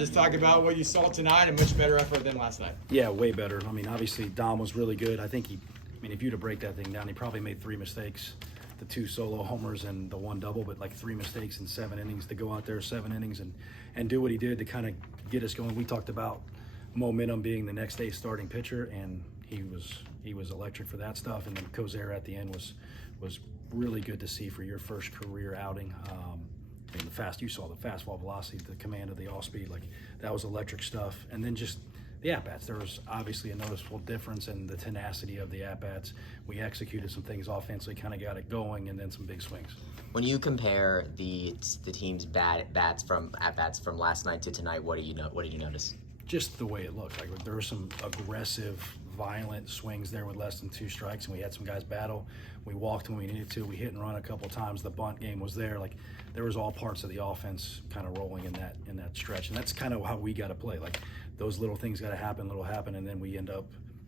Just talk about what you saw tonight, a much better effort than last night. Yeah, way better. I mean, obviously Dom was really good. I think if you to break that thing down, he probably made 3 mistakes, the 2 solo homers and the 1 double, but like 3 mistakes in 7 innings to go out there 7 innings and do what he did to kind of get us going. We talked about momentum being the next day's starting pitcher, and he was electric for that stuff. And then Kozera at the end was really good to see for your first career outing. I mean, you saw the fastball velocity, the command of the off-speed, like that was electric stuff. And then just the at-bats, there was obviously a noticeable difference in the tenacity of the at-bats. We executed some things offensively, kind of got it going, and then some big swings. When you compare the team's at-bats from last night to tonight, what did you notice? Just the way it looked. Like there were some aggressive, violent swings there with less than 2 strikes, and we had some guys battle. We walked when we needed to. We hit and run a couple times. The bunt game was there. Like there was all parts of the offense kind of rolling in that stretch, and that's kind of how we got to play. Like those little things got to happen, and then we end up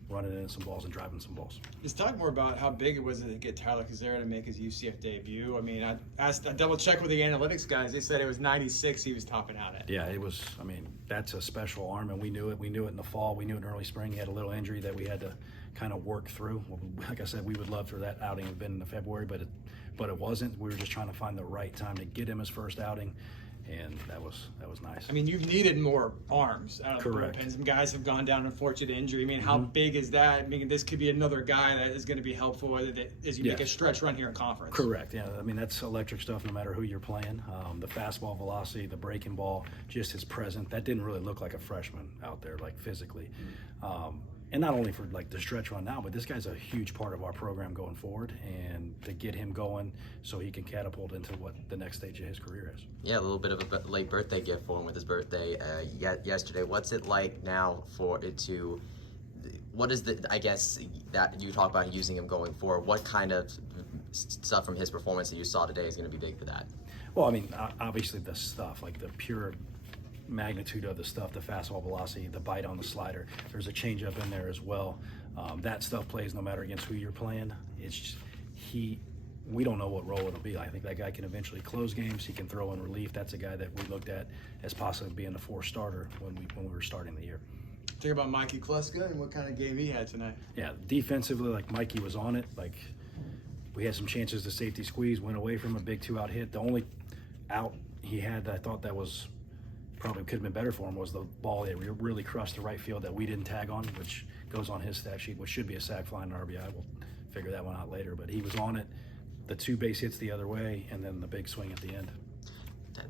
running in some balls and driving some balls. Just talk more about how big it was to get Tyler Kozera to make his UCF debut. I mean, I double checked with the analytics guys. They said it was 96 he was topping out at. Yeah, it was. I mean, that's a special arm, and we knew it. We knew it in the fall. We knew it in early spring. He had a little injury that we had to kind of work through. Like I said, we would love for that outing to have been in February, but it wasn't. We were just trying to find the right time to get him his first outing. And that was nice. I mean, you've needed more arms out of Correct. the bullpen. Some guys have gone down unfortunate injury. I mean, how big is that? I mean, this could be another guy that is going to be helpful as you make a stretch run here in conference. Correct. Yeah. I mean, that's electric stuff no matter who you're playing. The fastball velocity, the breaking ball, just his presence. That didn't really look like a freshman out there, like physically. And not only for like the stretch run now, but this guy's a huge part of our program going forward, and to get him going so he can catapult into what the next stage of his career is. Yeah, a little bit of a late birthday gift for him with his birthday yesterday. What's it like now what is I guess that you talk about using him going forward, what kind of stuff from his performance that you saw today is going to be big for that? Well, I mean, obviously the stuff, like the pure magnitude of the stuff, the fastball velocity, the bite on the slider. There's a changeup in there as well. That stuff plays no matter against who you're playing. It's just, we don't know what role it'll be. I think that guy can eventually close games. He can throw in relief. That's a guy that we looked at as possibly being a 4 starter when we were starting the year. Talk about Mikey Kleska and what kind of game he had tonight. Yeah, defensively, like Mikey was on it. Like we had some chances to safety squeeze, went away from a big 2-out hit. The only out he had that I thought that was probably could have been better for him was the ball that really crushed the right field that we didn't tag on, which goes on his stat sheet, which should be a sac fly and RBI. We'll figure that one out later, but he was on it. The 2 base hits the other way, and then the big swing at the end.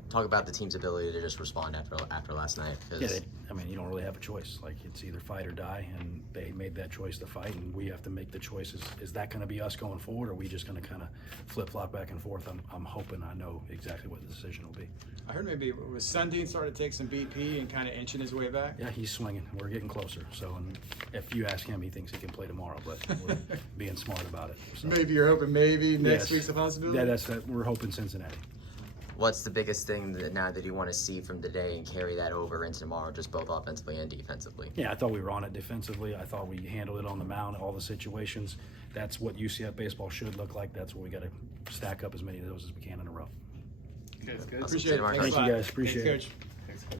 Talk about the team's ability to just respond after last night. Yeah, I mean, you don't really have a choice. Like, it's either fight or die, and they made that choice to fight, and we have to make the choices. Is that going to be us going forward, or are we just going to kind of flip-flop back and forth? I'm hoping I know exactly what the decision will be. I heard maybe it was Sundin started to take some BP and kind of inching his way back. Yeah, he's swinging. We're getting closer. So, and if you ask him, he thinks he can play tomorrow, but we're being smart about it. So. Maybe you're hoping next week's a possibility? Yeah, we're hoping Cincinnati. What's the biggest thing now that you want to see from today and carry that over into tomorrow, just both offensively and defensively? Yeah, I thought we were on it defensively. I thought we handled it on the mound, all the situations. That's what UCF baseball should look like. That's what we got to stack up as many of those as we can in a row. Good. Awesome. Appreciate it. Thank Thank you, guys. Appreciate Thanks, it. Coach.